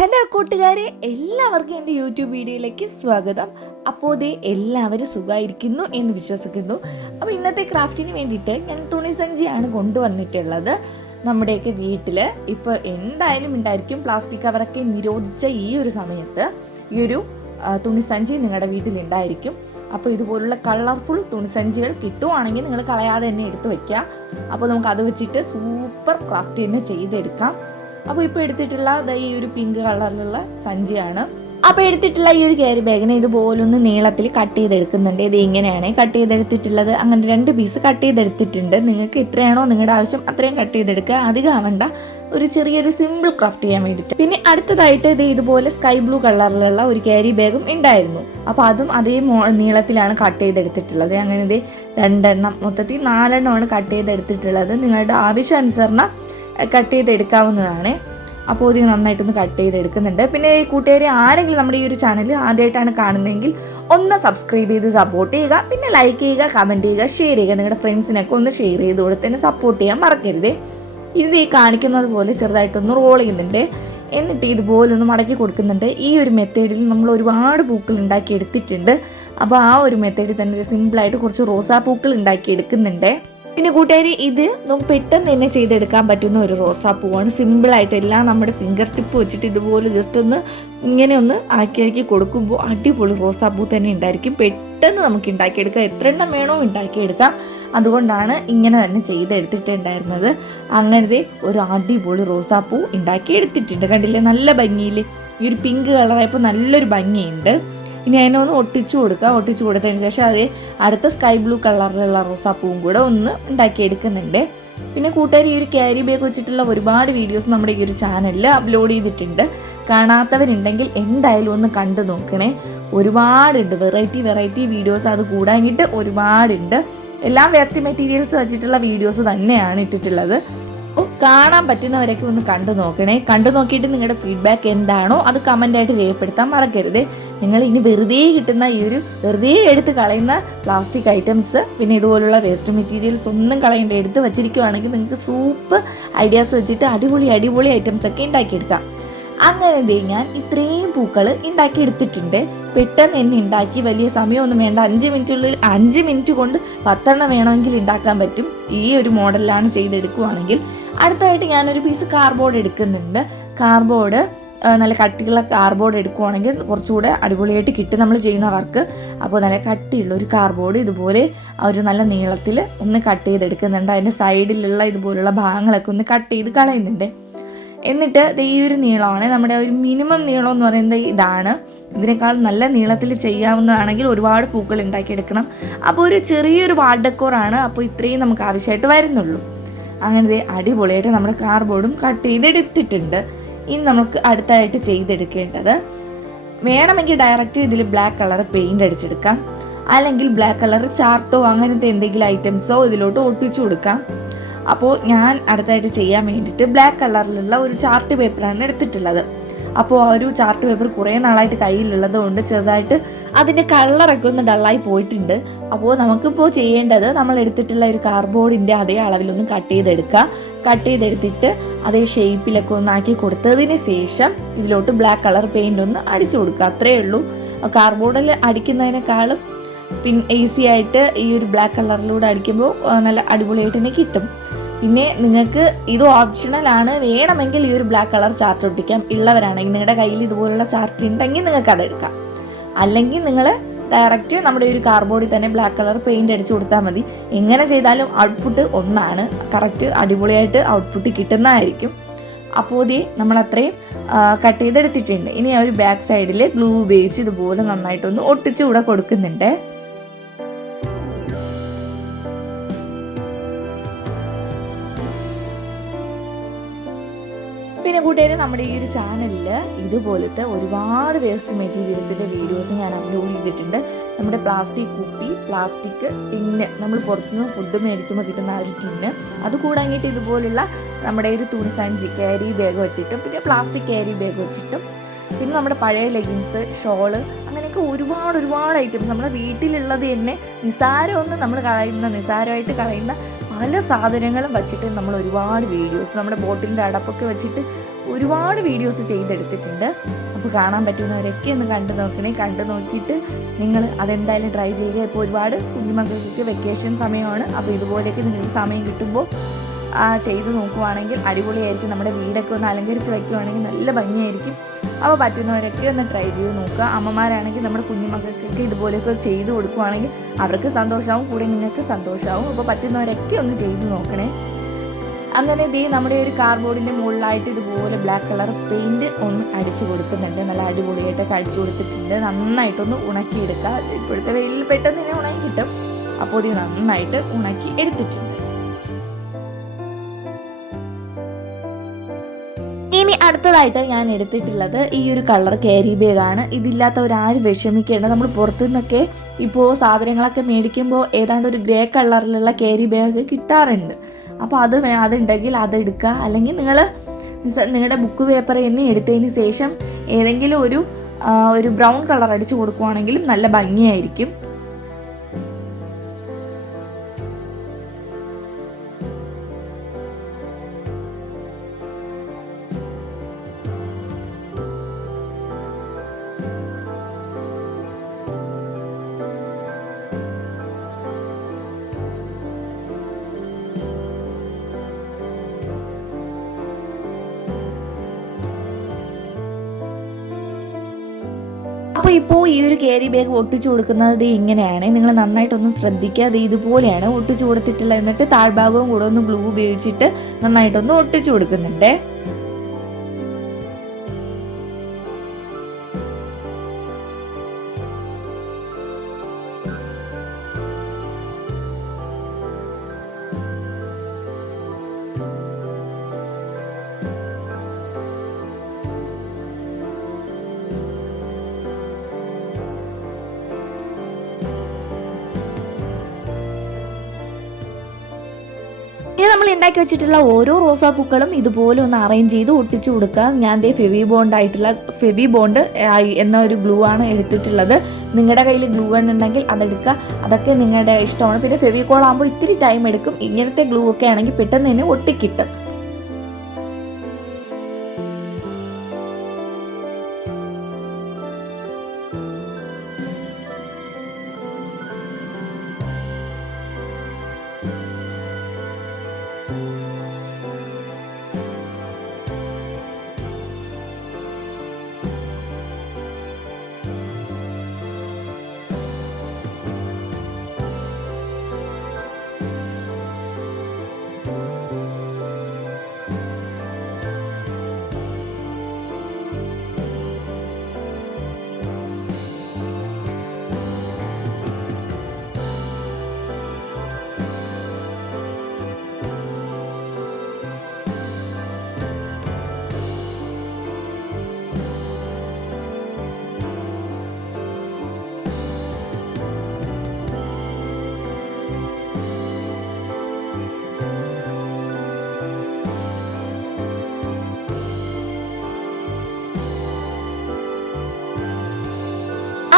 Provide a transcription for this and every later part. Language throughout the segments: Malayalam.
ഹലോ കൂട്ടുകാരെ, എല്ലാവർക്കും എൻ്റെ യൂട്യൂബ് വീഡിയോയിലേക്ക് സ്വാഗതം. അപ്പോൾ ദേ എല്ലാവരും സുഖമായിരിക്കുന്നു എന്ന് വിശ്വസിക്കുന്നു. അപ്പോൾ ഇന്നത്തെ ക്രാഫ്റ്റിന് വേണ്ടിയിട്ട് ഞാൻ തുണിസഞ്ചിയാണ് കൊണ്ടുവന്നിട്ടുള്ളത്. നമ്മുടെയൊക്കെ വീട്ടിൽ ഇപ്പോൾ എന്തായാലും ഉണ്ടായിരിക്കും. പ്ലാസ്റ്റിക് കവറൊക്കെ നിരോധിച്ച ഈ ഒരു സമയത്ത് ഈ ഒരു തുണിസഞ്ചി നിങ്ങളുടെ വീട്ടിലുണ്ടായിരിക്കും. അപ്പോൾ ഇതുപോലുള്ള കളർഫുൾ തുണിസഞ്ചികൾ കിട്ടുവാണെങ്കിൽ നിങ്ങൾ കളയാതെ തന്നെ എടുത്ത് വയ്ക്കുക. അപ്പോൾ നമുക്കത് വെച്ചിട്ട് സൂപ്പർ ക്രാഫ്റ്റ് തന്നെ ചെയ്തെടുക്കാം. അപ്പോൾ ഇപ്പോൾ എടുത്തിട്ടുള്ള ഈ ഒരു പിങ്ക് കളറിലുള്ള സഞ്ചിയാണ്. അപ്പോൾ എടുത്തിട്ടുള്ള ഈ ഒരു ക്യാരി ബാഗിനെ ഇതുപോലൊന്ന് നീളത്തിൽ കട്ട് ചെയ്തെടുക്കുന്നുണ്ട്. ഇത് ഇങ്ങനെയാണ് കട്ട് ചെയ്തെടുത്തിട്ടുള്ളത്. അങ്ങനെ 2 പീസ് കട്ട് ചെയ്തെടുത്തിട്ടുണ്ട്. നിങ്ങൾക്ക് എത്രയാണോ നിങ്ങളുടെ ആവശ്യം അത്രയും കട്ട് ചെയ്തെടുക്കുക. അധികം ആവണ്ട, ഒരു ചെറിയൊരു സിമ്പിൾ ക്രാഫ്റ്റ് ചെയ്യാൻ വേണ്ടിയിട്ട്. പിന്നെ അടുത്തതായിട്ട് ഇത് ഇതുപോലെ സ്കൈ ബ്ലൂ കളറിലുള്ള ഒരു ക്യാരി ബാഗും ഉണ്ടായിരുന്നു. അപ്പോൾ അതും അതേ നീളത്തിലാണ് കട്ട് ചെയ്തെടുത്തിട്ടുള്ളത്. അങ്ങനെ ഇത് 2 എണ്ണം, മൊത്തത്തിൽ 4 എണ്ണമാണ് കട്ട് ചെയ്തെടുത്തിട്ടുള്ളത്. നിങ്ങളുടെ ആവശ്യാനുസരണം കട്ട് ചെയ്തെടുക്കാവുന്നതാണ്. അപ്പോൾ ഇത് നന്നായിട്ടൊന്ന് കട്ട് ചെയ്തെടുക്കുന്നുണ്ട്. പിന്നെ ഈ കൂട്ടുകാരി ആരെങ്കിലും നമ്മുടെ ഈ ഒരു ചാനൽ ആദ്യമായിട്ടാണ് കാണുന്നതെങ്കിൽ ഒന്ന് സബ്സ്ക്രൈബ് ചെയ്ത് സപ്പോർട്ട് ചെയ്യുക. പിന്നെ ലൈക്ക് ചെയ്യുക, കമൻറ്റ് ചെയ്യുക, ഷെയർ ചെയ്യുക. നിങ്ങളുടെ ഫ്രണ്ട്സിനൊക്കെ ഒന്ന് ഷെയർ ചെയ്ത് കൊടുത്ത് തന്നെ സപ്പോർട്ട് ചെയ്യാൻ മറക്കരുത്. ഇത് ഈ കാണിക്കുന്നത് പോലെ ചെറുതായിട്ടൊന്ന് റോൾ ചെയ്യുന്നുണ്ട്. എന്നിട്ട് ഇതുപോലെ ഒന്ന് മടക്കി കൊടുക്കുന്നുണ്ട്. ഈ ഒരു മെത്തേഡിൽ നമ്മൾ ഒരുപാട് പൂക്കൾ ഉണ്ടാക്കി എടുത്തിട്ടുണ്ട്. അപ്പോൾ ആ ഒരു മെത്തേഡിൽ തന്നെ സിമ്പിളായിട്ട് കുറച്ച് റോസാപ്പൂക്കൾ ഉണ്ടാക്കി എടുക്കുന്നുണ്ട്. പിന്നെ കൂട്ടുകാരി ഇത് നമുക്ക് പെട്ടെന്ന് തന്നെ ചെയ്തെടുക്കാൻ പറ്റുന്ന ഒരു റോസാപ്പൂവാണ്. സിമ്പിളായിട്ട് എല്ലാം നമ്മുടെ ഫിംഗർ ടിപ്പ് വെച്ചിട്ട് ഇതുപോലെ ജസ്റ്റ് ഒന്ന് ഇങ്ങനെ ഒന്ന് ആക്കി കൊടുക്കുമ്പോൾ അടിപൊളി റോസാപ്പൂ തന്നെ ഉണ്ടായിരിക്കും. പെട്ടെന്ന് നമുക്ക് ഉണ്ടാക്കിയെടുക്കാം. എത്ര എണ്ണം വേണോ ഉണ്ടാക്കിയെടുക്കാം. അതുകൊണ്ടാണ് ഇങ്ങനെ തന്നെ ചെയ്തെടുത്തിട്ടുണ്ടായിരുന്നത്. അങ്ങനത്തെ ഒരു അടിപൊളി റോസാപ്പൂ ഉണ്ടാക്കിയെടുത്തിട്ടുണ്ട്. കണ്ടില്ലേ, നല്ല ഭംഗിയിൽ ഈ ഒരു പിങ്ക് കളറായപ്പോൾ നല്ലൊരു ഭംഗിയുണ്ട്. ഇനി അതിനൊന്ന് ഒട്ടിച്ചു കൊടുത്തതിന് ശേഷം അത് അടുത്ത സ്കൈ ബ്ലൂ കളറിലുള്ള റോസാപ്പൂവും കൂടെ ഒന്ന് ഉണ്ടാക്കിയെടുക്കുന്നുണ്ട്. പിന്നെ കൂട്ടുകാരി ഈ ഒരു ക്യാരി ബാഗ് വെച്ചിട്ടുള്ള ഒരുപാട് വീഡിയോസ് നമ്മുടെ ഈ ഒരു ചാനലിൽ അപ്ലോഡ് ചെയ്തിട്ടുണ്ട്. കാണാത്തവരുണ്ടെങ്കിൽ എന്തായാലും ഒന്ന് കണ്ടു നോക്കണേ. ഒരുപാടുണ്ട്, വെറൈറ്റി വീഡിയോസ്. അത് കൂടാനിട്ട് ഒരുപാടുണ്ട്. എല്ലാം വേസ്റ്റ് മെറ്റീരിയൽസ് വെച്ചിട്ടുള്ള വീഡിയോസ് തന്നെയാണ് ഇട്ടിട്ടുള്ളത്. കാണാൻ പറ്റുന്നവരൊക്കെ ഒന്ന് കണ്ടു നോക്കണേ. കണ്ടു നോക്കിയിട്ട് നിങ്ങളുടെ ഫീഡ്ബാക്ക് എന്താണോ അത് കമൻ്റായിട്ട് രേഖപ്പെടുത്താൻ മറക്കരുത്. നിങ്ങൾ ഇനി വെറുതെ കിട്ടുന്ന ഈ ഒരു വെറുതെ എടുത്ത് കളയുന്ന പ്ലാസ്റ്റിക് ഐറ്റംസ്, പിന്നെ ഇതുപോലുള്ള വേസ്റ്റ് മെറ്റീരിയൽസ് ഒന്നും കളയേണ്ട, എടുത്ത് വെച്ചിരിക്കുവാണെങ്കിൽ നിങ്ങൾക്ക് സൂപ്പർ ഐഡിയാസ് വെച്ചിട്ട് അടിപൊളി ഐറ്റംസ് ഒക്കെ ഉണ്ടാക്കിയെടുക്കാം. അങ്ങനെ ഞാൻ ഇത്രയും പൂക്കൾ ഉണ്ടാക്കി എടുത്തിട്ടുണ്ട്. പെട്ടെന്ന് തന്നെ ഉണ്ടാക്കി, വലിയ സമയമൊന്നും വേണ്ട. 5 മിനിറ്റ് കൊണ്ട് 10 എണ്ണം വേണമെങ്കിൽ ഉണ്ടാക്കാൻ പറ്റും ഈ ഒരു മോഡലിലാണ് ചെയ്തെടുക്കുവാണെങ്കിൽ. അടുത്തായിട്ട് ഞാനൊരു പീസ് കാർഡ്ബോർഡ് എടുക്കുന്നുണ്ട്. കാർഡ്ബോർഡ് നല്ല കട്ടിയുള്ള കാർഡ്ബോർഡ് എടുക്കുവാണെങ്കിൽ കുറച്ചുകൂടെ അടിപൊളിയായിട്ട് കിട്ടും നമ്മൾ ചെയ്യുന്ന വർക്ക്. അപ്പോൾ നല്ല കട്ടിയുള്ള ഒരു കാർഡ്ബോർഡ് ഇതുപോലെ ഒരു നല്ല നീളത്തിൽ ഒന്ന് കട്ട് ചെയ്തെടുക്കുന്നുണ്ട്. അതിൻ്റെ സൈഡിലുള്ള ഇതുപോലുള്ള ഭാഗങ്ങളൊക്കെ ഒന്ന് കട്ട് ചെയ്ത് കളയുന്നുണ്ട്. എന്നിട്ട് ഈ ഒരു നീളമാണ് നമ്മുടെ ഒരു മിനിമം നീളം എന്ന് പറയുന്നത് ഇതാണ്. ഇതിനേക്കാൾ നല്ല നീളത്തിൽ ചെയ്യാവുന്നതാണെങ്കിൽ ഒരുപാട് പൂക്കൾ ഉണ്ടാക്കിയെടുക്കണം. അപ്പോൾ ഒരു ചെറിയൊരു വാൾ ഡെക്കോറാണ്. അപ്പോൾ ഇത്രയും നമുക്ക് ആവശ്യമായിട്ട് വരുന്നുള്ളൂ. അങ്ങനെ അടിപൊളിയായിട്ട് നമ്മുടെ കാർഡ്ബോർഡും കട്ട് ചെയ്തെടുത്തിട്ടുണ്ട്. ഇനി നമുക്ക് അടുത്തായിട്ട് ചെയ്തെടുക്കേണ്ടത്, വേണമെങ്കിൽ ഡയറക്റ്റ് ഇതിൽ ബ്ലാക്ക് കളർ പെയിൻ്റ് അടിച്ചെടുക്കാം. അല്ലെങ്കിൽ ബ്ലാക്ക് കളർ ചാർട്ടോ അങ്ങനത്തെ എന്തെങ്കിലും ഐറ്റംസോ ഇതിലോട്ട് ഒട്ടിച്ചു കൊടുക്കാം. അപ്പോൾ ഞാൻ അടുത്തായിട്ട് ചെയ്യാൻ വേണ്ടിയിട്ട് ബ്ലാക്ക് കളറിലുള്ള ഒരു ചാർട്ട് പേപ്പറാണ് എടുത്തിട്ടുള്ളത്. അപ്പോൾ ആ ഒരു ചാർട്ട് പേപ്പർ കുറേ നാളായിട്ട് കയ്യിലുള്ളത് കൊണ്ട് ചെറുതായിട്ട് അതിൻ്റെ കളറൊക്കെ ഒന്ന് ഡള്ളായി പോയിട്ടുണ്ട്. അപ്പോൾ നമുക്കിപ്പോൾ ചെയ്യേണ്ടത്, നമ്മൾ എടുത്തിട്ടുള്ള ഒരു കാർഡ്ബോർഡിൻ്റെ അതേ അളവിലൊന്ന് കട്ട് ചെയ്തെടുത്തിട്ട് അതേ ഷേപ്പിലൊക്കെ ഒന്നാക്കി കൊടുത്തതിന് ശേഷം ഇതിലോട്ട് ബ്ലാക്ക് കളർ പെയിൻ്റ് ഒന്ന് അടിച്ചു കൊടുക്കുക. അത്രയേ ഉള്ളൂ. കാർഡ്ബോർഡിൽ അടിക്കുന്നതിനേക്കാളും ഈസി ആയിട്ട് ഈ ഒരു ബ്ലാക്ക് കളറിലൂടെ അടിക്കുമ്പോൾ നല്ല അടിപൊളിയായിട്ട് തന്നെ കിട്ടും. പിന്നെ നിങ്ങൾക്ക് ഇത് ഓപ്ഷണലാണ്. വേണമെങ്കിൽ ഈ ഒരു ബ്ലാക്ക് കളർ ചാർട്ട് ഒട്ടിക്കാം. ഉള്ളവരാണെങ്കിൽ, നിങ്ങളുടെ കയ്യിൽ ഇതുപോലുള്ള ചാർട്ട് ഉണ്ടെങ്കിൽ നിങ്ങൾക്ക് അതെടുക്കാം. അല്ലെങ്കിൽ നിങ്ങൾ ഡയറക്റ്റ് നമ്മുടെ ഒരു കാർഡ്ബോർഡിൽ തന്നെ ബ്ലാക്ക് കളർ പെയിൻ്റ് അടിച്ചു കൊടുത്താൽ മതി. എങ്ങനെ ചെയ്താലും ഔട്ട്പുട്ട് ഒന്നാണ്. കറക്റ്റ് അടിപൊളിയായിട്ട് ഔട്ട്പുട്ട് കിട്ടുന്നതായിരിക്കും. അപ്പോൾ നമ്മൾ അത്രയും കട്ട് ചെയ്തെടുത്തിട്ടുണ്ട്. ഇനി ആ ഒരു ബാക്ക് സൈഡിൽ ഗ്ലൂ ഉപയോഗിച്ച് ഇതുപോലെ നന്നായിട്ടൊന്ന് ഒട്ടിച്ചു കൂടെ കൊടുക്കുന്നുണ്ട്. പിന്നെ കൂട്ടുകാരെ, നമ്മുടെ ഈ ഒരു ചാനലിൽ ഇതുപോലത്തെ ഒരുപാട് വേസ്റ്റ് മെറ്റീരിയൽസിൻ്റെ വീഡിയോസ് ഞാൻ അപ്ലോഡ് ചെയ്തിട്ടുണ്ട്. നമ്മുടെ പ്ലാസ്റ്റിക് കുപ്പി, പ്ലാസ്റ്റിക് ടിന്ന്, നമ്മൾ പുറത്തുനിന്ന് ഫുഡ് മേടിക്കുമ്പോൾ കിട്ടുന്ന ആ ഒരു ടിന്ന്, അത് കൂടാങ്ങിയിട്ട് ഇതുപോലുള്ള നമ്മുടെ ഒരു തുണിസഞ്ചി ക്യാരി ബാഗ് വെച്ചിട്ടും, പിന്നെ പ്ലാസ്റ്റിക് ക്യാരി ബാഗ് വെച്ചിട്ടും, പിന്നെ നമ്മുടെ പഴയ ലെഗിൻസ്, ഷോള്, അങ്ങനെയൊക്കെ ഒരുപാട് ഐറ്റംസ് നമ്മുടെ വീട്ടിലുള്ളത് തന്നെ നിസ്സാരമായിട്ട് കളയുന്ന പല സാധനങ്ങളും വച്ചിട്ട് നമ്മൾ ഒരുപാട് വീഡിയോസ്, നമ്മുടെ ബോട്ടിലിൻ്റെ അടപ്പൊക്കെ വെച്ചിട്ട് ഒരുപാട് വീഡിയോസ് ചെയ്തെടുത്തിട്ടുണ്ട്. അപ്പോൾ കാണാൻ പറ്റുന്നവരൊക്കെ ഒന്ന് കണ്ടു നോക്കണേ. കണ്ടു നോക്കിയിട്ട് നിങ്ങൾ അതെന്തായാലും ട്രൈ ചെയ്യുക. ഇപ്പോൾ ഒരുപാട് കുഞ്ഞുമക്കൾക്ക് വെക്കേഷൻ സമയമാണ്. അപ്പോൾ ഇതുപോലെയൊക്കെ നിങ്ങൾക്ക് സമയം കിട്ടുമ്പോൾ ചെയ്ത് നോക്കുവാണെങ്കിൽ അടിപൊളിയായിരിക്കും. നമ്മുടെ വീടൊക്കെ ഒന്ന് അലങ്കരിച്ച് വയ്ക്കുവാണെങ്കിൽ നല്ല ഭംഗിയായിരിക്കും. അപ്പോൾ പറ്റുന്നവരൊക്കെ ഒന്ന് ട്രൈ ചെയ്ത് നോക്കുക. അമ്മമാരാണെങ്കിൽ നമ്മുടെ കുഞ്ഞുമക്കൾക്കൊക്കെ ഇതുപോലെയൊക്കെ ചെയ്ത് കൊടുക്കുവാണെങ്കിൽ അവർക്ക് സന്തോഷമാവും, കൂടെ നിങ്ങൾക്ക് സന്തോഷമാവും. അപ്പോൾ പറ്റുന്നവരൊക്കെ ഒന്ന് ചെയ്ത് നോക്കണേ. അങ്ങനെ നമ്മുടെ ഒരു കാർഡ്ബോർഡിൻ്റെ മുകളിലായിട്ട് ഇതുപോലെ ബ്ലാക്ക് കളർ പെയിൻറ്റ് ഒന്ന് അടിച്ചു കൊടുക്കുന്നുണ്ട്. നല്ല അടിപൊളിയായിട്ടൊക്കെ അടിച്ചു കൊടുത്തിട്ടുണ്ട്. നന്നായിട്ടൊന്ന് ഉണക്കിയെടുക്കുക. ഇപ്പോഴത്തെ വെയിലിൽ പെട്ടെന്ന് തന്നെ ഉണങ്ങി കിട്ടും. അപ്പോൾ ഇത് നന്നായിട്ട് ഉണക്കി എടുത്തിട്ടുണ്ട്. ഇനി അടുത്തതായിട്ട് ഞാൻ എടുത്തിട്ടുള്ളത് ഈ ഒരു കളർ ക്യാരി ബാഗാണ്. ഇതില്ലാത്തവരാരും വിഷമിക്കേണ്ട. നമ്മൾ പുറത്തു നിന്നൊക്കെ ഇപ്പോൾ സാധനങ്ങളൊക്കെ മേടിക്കുമ്പോൾ ഏതാണ്ട് ഒരു ഗ്രേ കളറിലുള്ള ക്യാരി ബാഗ് കിട്ടാറുണ്ട്. അപ്പോൾ അതുണ്ടെങ്കിൽ അതെടുക്കുക. അല്ലെങ്കിൽ നിങ്ങളുടെ ബുക്ക് പേപ്പർ തന്നെ എടുത്തതിന് ശേഷം ഏതെങ്കിലും ഒരു ബ്രൗൺ കളർ അടിച്ച് കൊടുക്കുവാണെങ്കിലും നല്ല ഭംഗിയായിരിക്കും. അപ്പോൾ ഇപ്പോൾ ഈ ഒരു ക്യാരി ബാഗ് ഒട്ടിച്ചു കൊടുക്കുന്നത് ഇങ്ങനെയാണ്. നിങ്ങൾ നന്നായിട്ടൊന്ന് ശ്രദ്ധിക്കുക. അത് ഇതുപോലെയാണ് ഒട്ടിച്ചു കൊടുത്തിട്ടുള്ളത്. എന്നിട്ട് താഴ്ഭാഗവും കൂടെ ഒന്ന് ഗ്ലൂ ഉപയോഗിച്ചിട്ട് നന്നായിട്ടൊന്ന് ഒട്ടിച്ചു കൊടുക്കുന്നുണ്ട്. ഇനി നമ്മൾ ഉണ്ടാക്കി വെച്ചിട്ടുള്ള ഓരോ റോസാപ്പൂക്കളും ഇതുപോലെ ഒന്ന് അറേഞ്ച് ചെയ്ത് ഒട്ടിച്ചു കൊടുക്കുക. ഞാൻ ഫെവി ബോണ്ട് എന്ന ഒരു ഗ്ലൂ ആണ് എടുത്തിട്ടുള്ളത്. നിങ്ങളുടെ കയ്യിൽ ഗ്ലൂ ഗൺ ഉണ്ടെങ്കിൽ അതെടുക്കുക. അതൊക്കെ നിങ്ങളുടെ ഇഷ്ടമാണ്. പിന്നെ ഫെവിക്കോൾ ആകുമ്പോൾ ഇത്തിരി ടൈം എടുക്കും. ഇങ്ങനത്തെ ഗ്ലൂ ഒക്കെ ആണെങ്കിൽ പെട്ടെന്ന് തന്നെ ഒട്ടിക്കിട്ടും.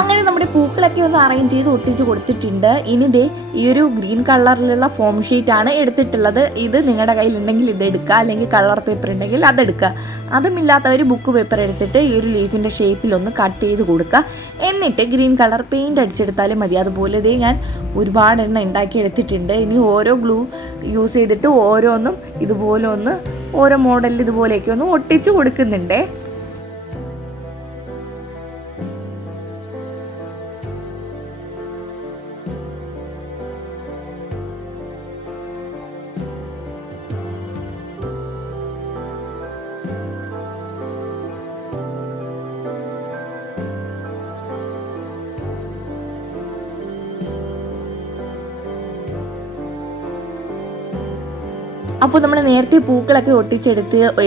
അങ്ങനെ നമ്മുടെ പൂക്കളൊക്കെ ഒന്ന് അറേഞ്ച് ചെയ്ത് ഒട്ടിച്ച് കൊടുത്തിട്ടുണ്ട്. ഇനി ഈ ഒരു ഗ്രീൻ കളറിലുള്ള ഫോം ഷീറ്റാണ് എടുത്തിട്ടുള്ളത്. ഇത് നിങ്ങളുടെ കയ്യിലുണ്ടെങ്കിൽ ഇത് എടുക്കുക, അല്ലെങ്കിൽ കളർ പേപ്പർ ഉണ്ടെങ്കിൽ അതെടുക്കുക. അതുമില്ലാത്തവർ ബുക്ക് പേപ്പർ എടുത്തിട്ട് ഈ ഒരു ലീഫിൻ്റെ ഷേപ്പിലൊന്ന് കട്ട് ചെയ്ത് കൊടുക്കുക. എന്നിട്ട് ഗ്രീൻ കളർ പെയിൻറ്റ് അടിച്ചെടുത്താലും മതി. അതുപോലെ ഞാൻ ഒരുപാട് എണ്ണം ഉണ്ടാക്കി എടുത്തിട്ടുണ്ട്. ഇനി ഓരോ ഗ്ലൂ യൂസ് ചെയ്തിട്ട് ഓരോന്നും ഇതുപോലെ ഓരോ മോഡലിൽ ഇതുപോലെയൊക്കെ ഒന്ന് ഒട്ടിച്ച് കൊടുക്കുന്നുണ്ട്. അപ്പോൾ നമ്മൾ നേരത്തെ പൂക്കളൊക്കെ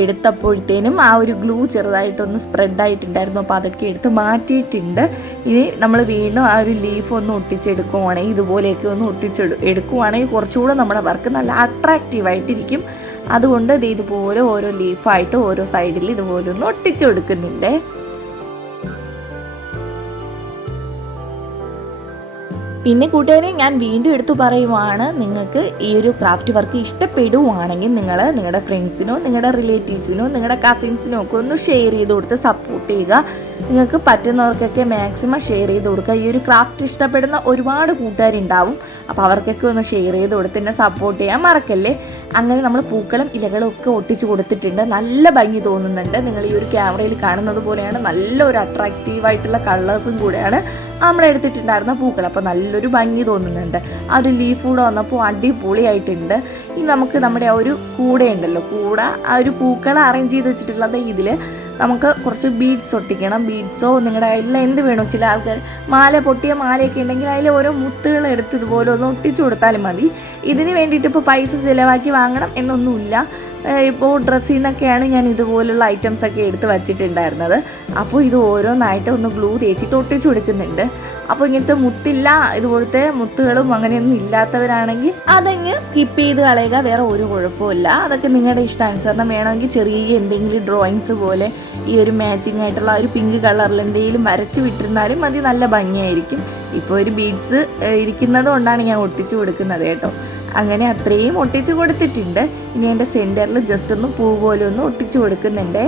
എടുത്തപ്പോഴത്തേനും ആ ഒരു ഗ്ലൂ ചെറുതായിട്ടൊന്ന് സ്പ്രെഡായിട്ടുണ്ടായിരുന്നു. അപ്പോൾ അതൊക്കെ എടുത്ത് മാറ്റിയിട്ടുണ്ട്. ഇനി നമ്മൾ വീണ്ടും ആ ഒരു ലീഫ് ഒന്ന് ഒട്ടിച്ചെടുക്കുവാണെങ്കിൽ, ഇതുപോലെയൊക്കെ ഒന്ന് എടുക്കുവാണെങ്കിൽ കുറച്ചുകൂടെ നമ്മുടെ വർക്ക് നല്ല അട്രാക്റ്റീവായിട്ടിരിക്കും. അതുകൊണ്ട് ഇതുപോലെ ഓരോ ലീഫായിട്ട് ഓരോ സൈഡിൽ ഇതുപോലെ ഒന്ന് ഒട്ടിച്ചു കൊടുക്കുന്നുണ്ട്. പിന്നെ കൂട്ടുകാരെ, ഞാൻ വീണ്ടും എടുത്തു പറയുവാണ്, നിങ്ങൾക്ക് ഈ ഒരു ക്രാഫ്റ്റ് വർക്ക് ഇഷ്ടപ്പെടുവാണെങ്കിൽ നിങ്ങൾ നിങ്ങളുടെ ഫ്രണ്ട്സിനോ നിങ്ങളുടെ റിലേറ്റീവ്സിനോ നിങ്ങളുടെ കസിൻസിനോ ഒക്കെ ഒന്ന് ഷെയർ ചെയ്ത് കൊടുത്ത് സപ്പോർട്ട് ചെയ്യുക. നിങ്ങൾക്ക് പറ്റുന്നവർക്കൊക്കെ മാക്സിമം ഷെയർ ചെയ്ത് കൊടുക്കുക. ഈ ഒരു ക്രാഫ്റ്റ് ഇഷ്ടപ്പെടുന്ന ഒരുപാട് കൂട്ടുകാരുണ്ടാവും. അപ്പോൾ അവർക്കൊക്കെ ഒന്ന് ഷെയർ ചെയ്ത് കൊടുത്ത് എന്നെ സപ്പോർട്ട് ചെയ്യാൻ മറക്കല്ലേ. അങ്ങനെ നമ്മൾ പൂക്കളും ഇലകളും ഒക്കെ ഒട്ടിച്ച് കൊടുത്തിട്ടുണ്ട്. നല്ല ഭംഗി തോന്നുന്നുണ്ട്. നിങ്ങൾ ഈ ഒരു ക്യാമറയിൽ കാണുന്നത് പോലെയാണ്, നല്ലൊരു അട്രാക്റ്റീവായിട്ടുള്ള കളേഴ്സും കൂടെയാണ് നമ്മൾ എടുത്തിട്ടുണ്ടായിരുന്ന പൂക്കൾ. അപ്പോൾ നല്ലൊരു ഭംഗി തോന്നുന്നുണ്ട്. ആ ഒരു ലീഫ് കൂടെ വന്നപ്പോൾ അടിപൊളിയായിട്ടുണ്ട്. ഇനി നമുക്ക് നമ്മുടെ ആ ഒരു കൂടയുണ്ടല്ലോ, കൂട ആ ഒരു പൂക്കളെ അറേഞ്ച് ചെയ്ത് വെച്ചിട്ടുള്ളത് ഇതിൽ നമുക്ക് കുറച്ച് ബീഡ്സ് ഒട്ടിക്കണം. ബീഡ്സോ നിങ്ങളുടെ കയ്യിൽ എന്ത് വേണോ, ചില ആൾക്കാർ മാല, പൊട്ടിയ മാലയൊക്കെ ഉണ്ടെങ്കിൽ അതിൽ ഓരോ മുത്തുകൾ എടുത്ത് ഇതുപോലെ ഒന്ന് ഒട്ടിച്ചു കൊടുത്താലും മതി. ഇതിന് വേണ്ടിയിട്ട് ഇപ്പോൾ പൈസ ചിലവാക്കി വാങ്ങണം എന്നൊന്നുമില്ല. ഇപ്പോൾ ഡ്രസ്സിൽ നിന്നൊക്കെയാണ് ഞാൻ ഇതുപോലുള്ള ഐറ്റംസൊക്കെ എടുത്ത് വച്ചിട്ടുണ്ടായിരുന്നത്. അപ്പോൾ ഇത് ഓരോന്നായിട്ട് ഒന്ന് ഗ്ലൂ തേച്ചിട്ട് ഒട്ടിച്ചു കൊടുക്കുന്നുണ്ട്. അപ്പോൾ ഇങ്ങനത്തെ മുത്തില്ല, ഇതുപോലത്തെ മുത്തുകളും അങ്ങനെയൊന്നും ഇല്ലാത്തവരാണെങ്കിൽ അതങ്ങ് സ്കിപ്പ് ചെയ്ത് കളയുക, വേറെ ഒരു കുഴപ്പമില്ല. അതൊക്കെ നിങ്ങളുടെ ഇഷ്ടാനുസരണം. വേണമെങ്കിൽ ചെറിയ എന്തെങ്കിലും ഡ്രോയിങ്സ് പോലെ ഈ ഒരു മാച്ചിങ് ആയിട്ടുള്ള ഒരു പിങ്ക് കളറിൽ എന്തെങ്കിലും വരച്ച് വിട്ടിരുന്നാലും മതി, നല്ല ഭംഗിയായിരിക്കും. ഇപ്പോൾ ഒരു ബീഡ്സ് ഇരിക്കുന്നത് കൊണ്ടാണ് ഞാൻ ഒട്ടിച്ചു കൊടുക്കുന്നത് കേട്ടോ. അങ്ങനെ അത്രയും ഒട്ടിച്ചു കൊടുത്തിട്ടുണ്ട്. ഇനി എൻ്റെ സെൻറ്ററിൽ ജസ്റ്റ് ഒന്ന് പൂ പോലെ ഒന്ന് ഒട്ടിച്ചു കൊടുക്കുന്നുണ്ട്.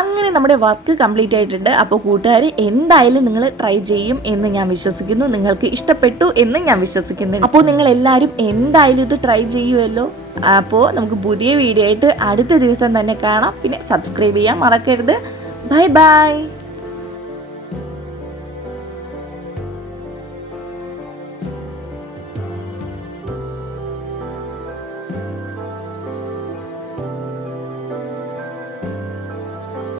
അങ്ങനെ നമ്മുടെ വർക്ക് കംപ്ലീറ്റ് ആയിട്ടുണ്ട്. അപ്പോൾ കൂട്ടുകാർ എന്തായാലും നിങ്ങൾ ട്രൈ ചെയ്യും എന്ന് ഞാൻ വിശ്വസിക്കുന്നു. നിങ്ങൾക്ക് ഇഷ്ടപ്പെട്ടു എന്ന് ഞാൻ വിശ്വസിക്കുന്നു. അപ്പോൾ നിങ്ങൾ എല്ലാവരും എന്തായാലും ഇത് ട്രൈ ചെയ്യുമല്ലോ. അപ്പോൾ നമുക്ക് പുതിയ വീഡിയോ ആയിട്ട് അടുത്ത ദിവസം തന്നെ കാണാം. പിന്നെ സബ്സ്ക്രൈബ് ചെയ്യാൻ മറക്കരുത്. Bye bye.